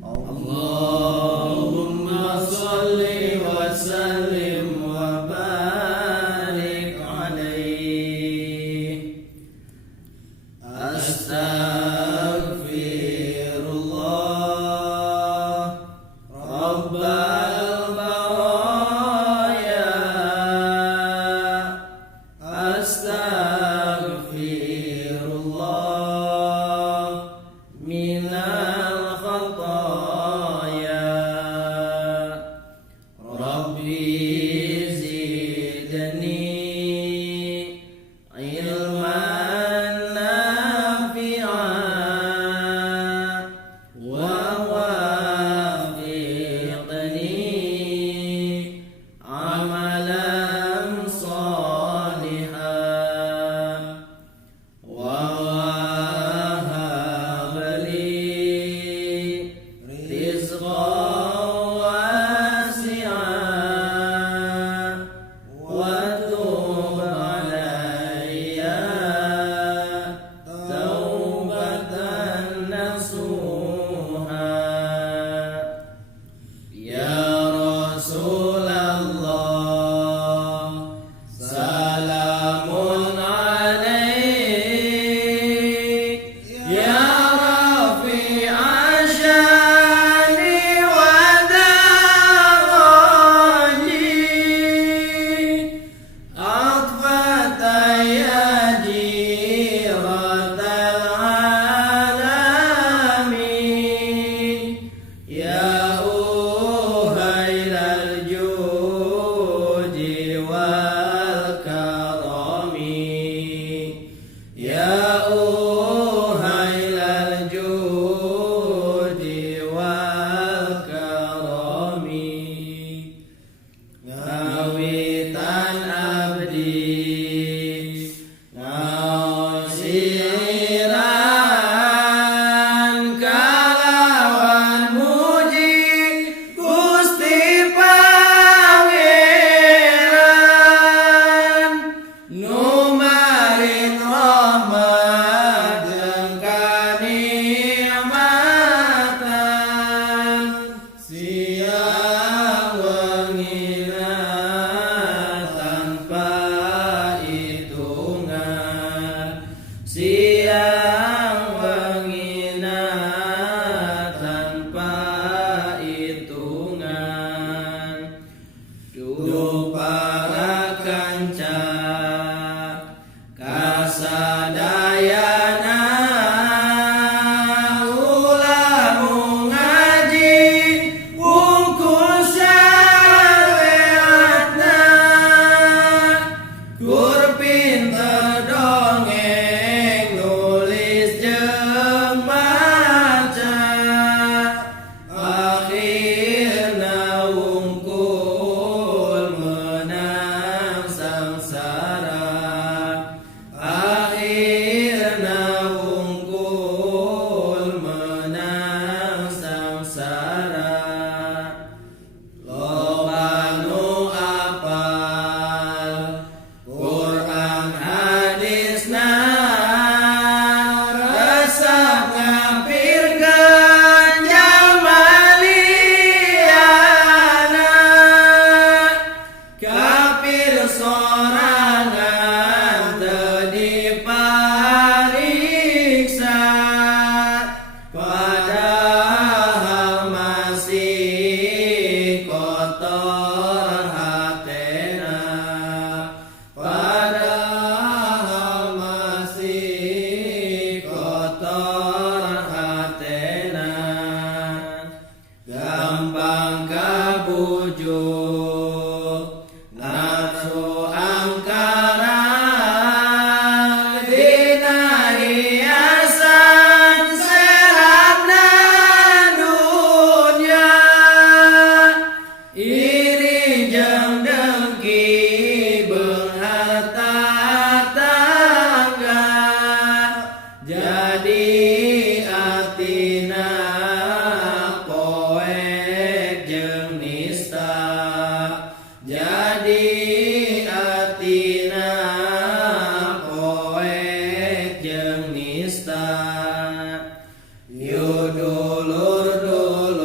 Allahumma salli wa sallim wa barik alaihi. Astaghfirullah Rabbal baraya. Astaghfirullah minal khataya. Rabbi zidni ilman nafi'an wa wafiqni amalan salihan wa wahab li rizqan wasi'an wa tub alayya taubatan nasuha. Ya Rasulullah salamun alaik. Ya Rafi'a syani wa daraji. Atfata ya jiratal alamin. Ya uhailal judi wal karami. Ya uhailal judi wal karami. Ngawitan abdi ngasiran kalawan muji Gusti Pangeran nu marin rahmat jeung kanikmatan siang wengina tanpa hitungan. Siang wengina tanpa hitungan. Duh para kanca kasadayana ulah ngaji wungkul syariatna. Kur pinter dongeng nulis jeung maca. Akhirna wungkul menang sangsara. Akhirna wungkul menang sangsara. Loba nu apal Quran hadisna resep ngampirkeun jalma liana. Kafir sorangan teu dipariksa, padahal masih kotor hatena. Padahal masih kotor hatena. Gampang kabujuk nafsu angkara dina hiasan serapna dunya. Iri jeung dengki beung harta tangga. Jadi atina poek jeung nista. Jadi atina poek jeung nista. Yu dulur-dulur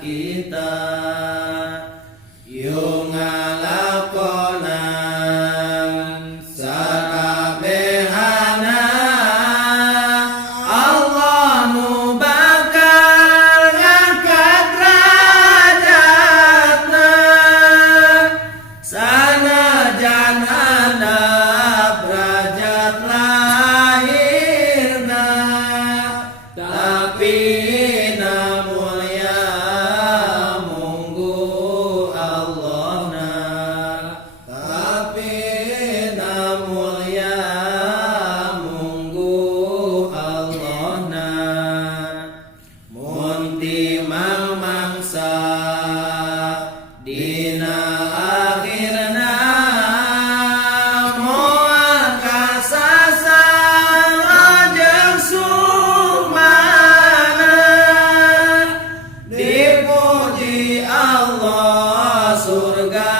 kita yung ngalakonan sakabehana Allah nu bakal ngangkat derajatna sanajan handap derajat lahirna tapi dina akhirna moal kasasar rajeng sukmana dipuji Allah surga